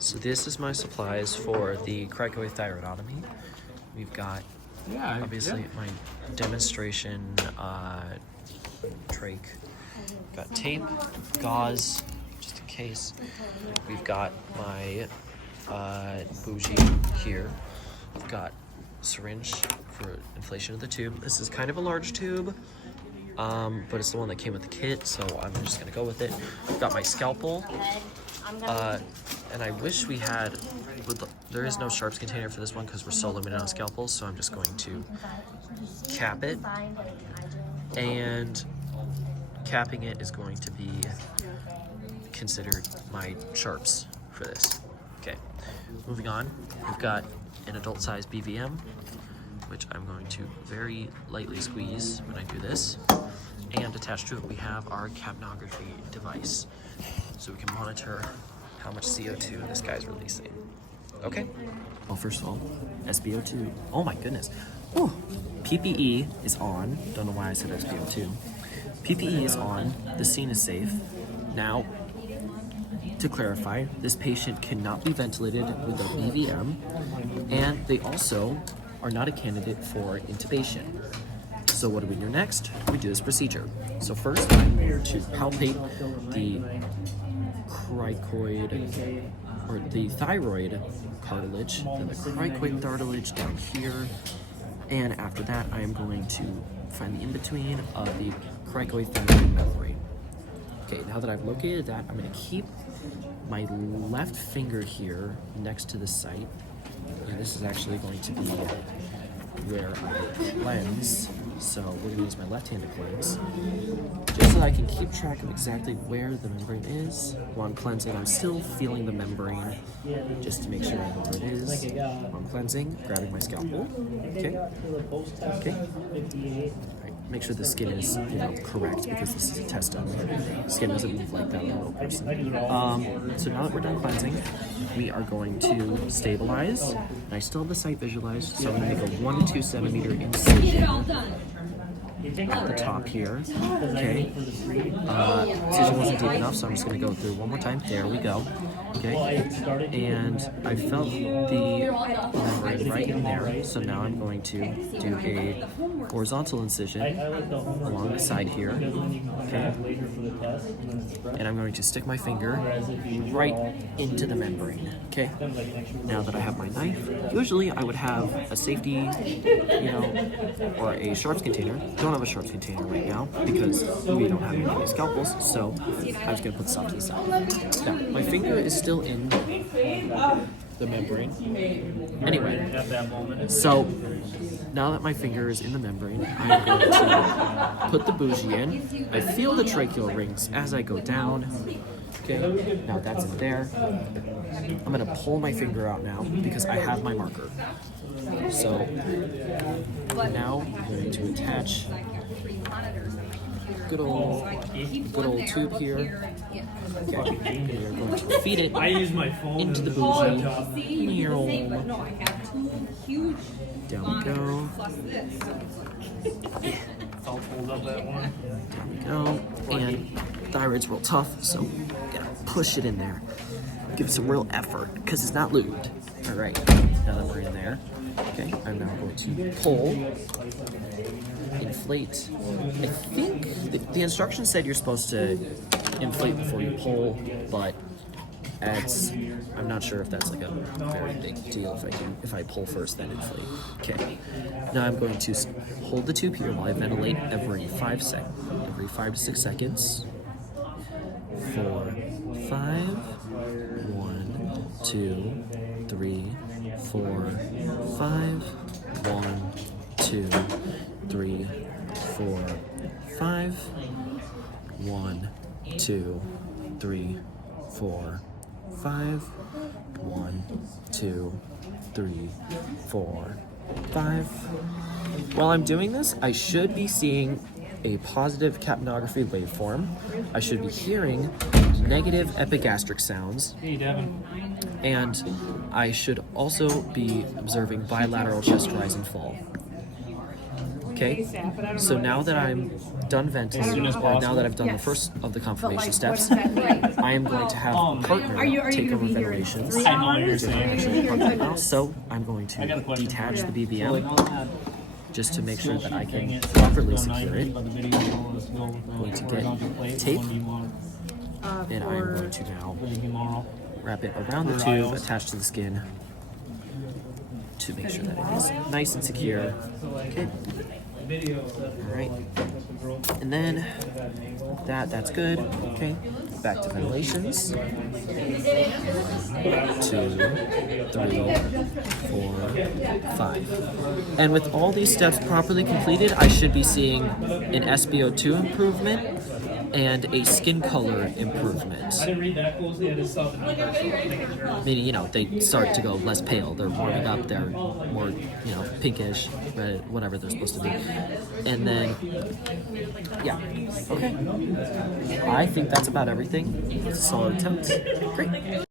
So this is my supplies for the cricothyroidotomy. We've got, obviously, my demonstration trach. We've got tape, gauze, just in case. We've got my bougie here. I've got syringe for inflation of the tube. This is kind of a large tube, but it's the one that came with the kit, so I'm just gonna go with it. I've got my scalpel, and I wish we had, there is no sharps container for this one because we're so limited on scalpels, so I'm just going to cap it, and capping it is going to be considered my sharps for this. Okay, moving on, we've got an adult size BVM, which I'm going to very lightly squeeze when I do this. And attached to it, we have our capnography device, so we can monitor how much CO2 this guy's releasing. Okay. Well, first of all, SpO2. Oh my goodness. Whew. PPE is on. Don't know why I said SpO2. PPE is on. The scene is safe. Now, to clarify, this patient cannot be ventilated with a BVM, and they also are not a candidate for intubation. So what do we do next? We do this procedure. So first, I'm going to palpate the cricoid, or the thyroid cartilage, then the cricoid cartilage down here, and after that, I am going to find the in-between of the cricoid thyroid membrane. Okay, now that I've located that, I'm going to keep my left finger here next to the site, and this is actually going to be where I cleanse. So we're going to use my left hand to cleanse, just so I can keep track of exactly where the membrane is. While I'm cleansing, I'm still feeling the membrane, just to make sure I know where it is. While I'm cleansing, grabbing my scalpel. Okay. Okay. All right. Make sure the skin is, correct, because this is a test on the skin doesn't move like that on a real person. So now that we're done cleansing, we are going to stabilize. And I still have the site visualized, so I'm going to make a 1 to 2 centimeter incision at the top here. Okay. Incision wasn't deep enough, so I'm just going to go through one more time. There we go. Okay. And I felt the membrane right in there, so now I'm going to do a horizontal incision along the side here. Okay. And I'm going to stick my finger right into the membrane. Okay. Now that I have my knife, usually I would have a safety, or a sharps container. Don't have a sharps container right now because we don't have any scalpels, so I'm just gonna put this off to the side. Now, my finger is still in the membrane. Anyway, so now that my finger is in the membrane, I'm going to put the bougie in. I feel the tracheal rings as I go down. Okay, now that's in there. I'm gonna pull my finger out now because I have my marker. So now I'm going to attach good old tube here. Okay, we're going to feed it into the bougie. Down we go. Down we go. And thyroid's real tough, so gotta push it in there. Give it some real effort because it's not lubed. All right, now that we're in there, okay, I'm now going to pull, inflate. I think the instructions said you're supposed to inflate before you pull, but I'm not sure if that's like a very big deal if I pull first then inflate. Okay, now I'm going to hold the tube here while I ventilate every 5 to 6 seconds. 4, 5, 1, 2, 3, 4, 5, 1, 2, 3, 4, 5, 1, 2, 3, 4, 5, 1, 2, 3, 4, 5. While I'm doing this, I should be seeing a positive capnography waveform. I should be hearing negative epigastric sounds. Hey, Devin. And I should also be observing bilateral chest rise and fall. Okay, so now that I'm done venting, or now that I've done the first of the confirmation steps, I am going to have a partner take over ventilations. I know what you're saying. So I'm going to detach the BBM just to make sure that I can properly secure it. I'm going to get tape, and I'm going to now wrap it around the tube, attached to the skin, to make sure that it is nice and secure. Okay. Alright. And then that's good. Okay. Back to ventilations. 1, 2, 3, 4, 5. And with all these steps properly completed, I should be seeing an SpO2 improvement and a skin color improvement. Meaning, you know, they start to go less pale. They're warming up. They're more, you know, pinkish, red, whatever they're supposed to be. And then, yeah, okay. I think that's about everything. It's a solid attempt. Great.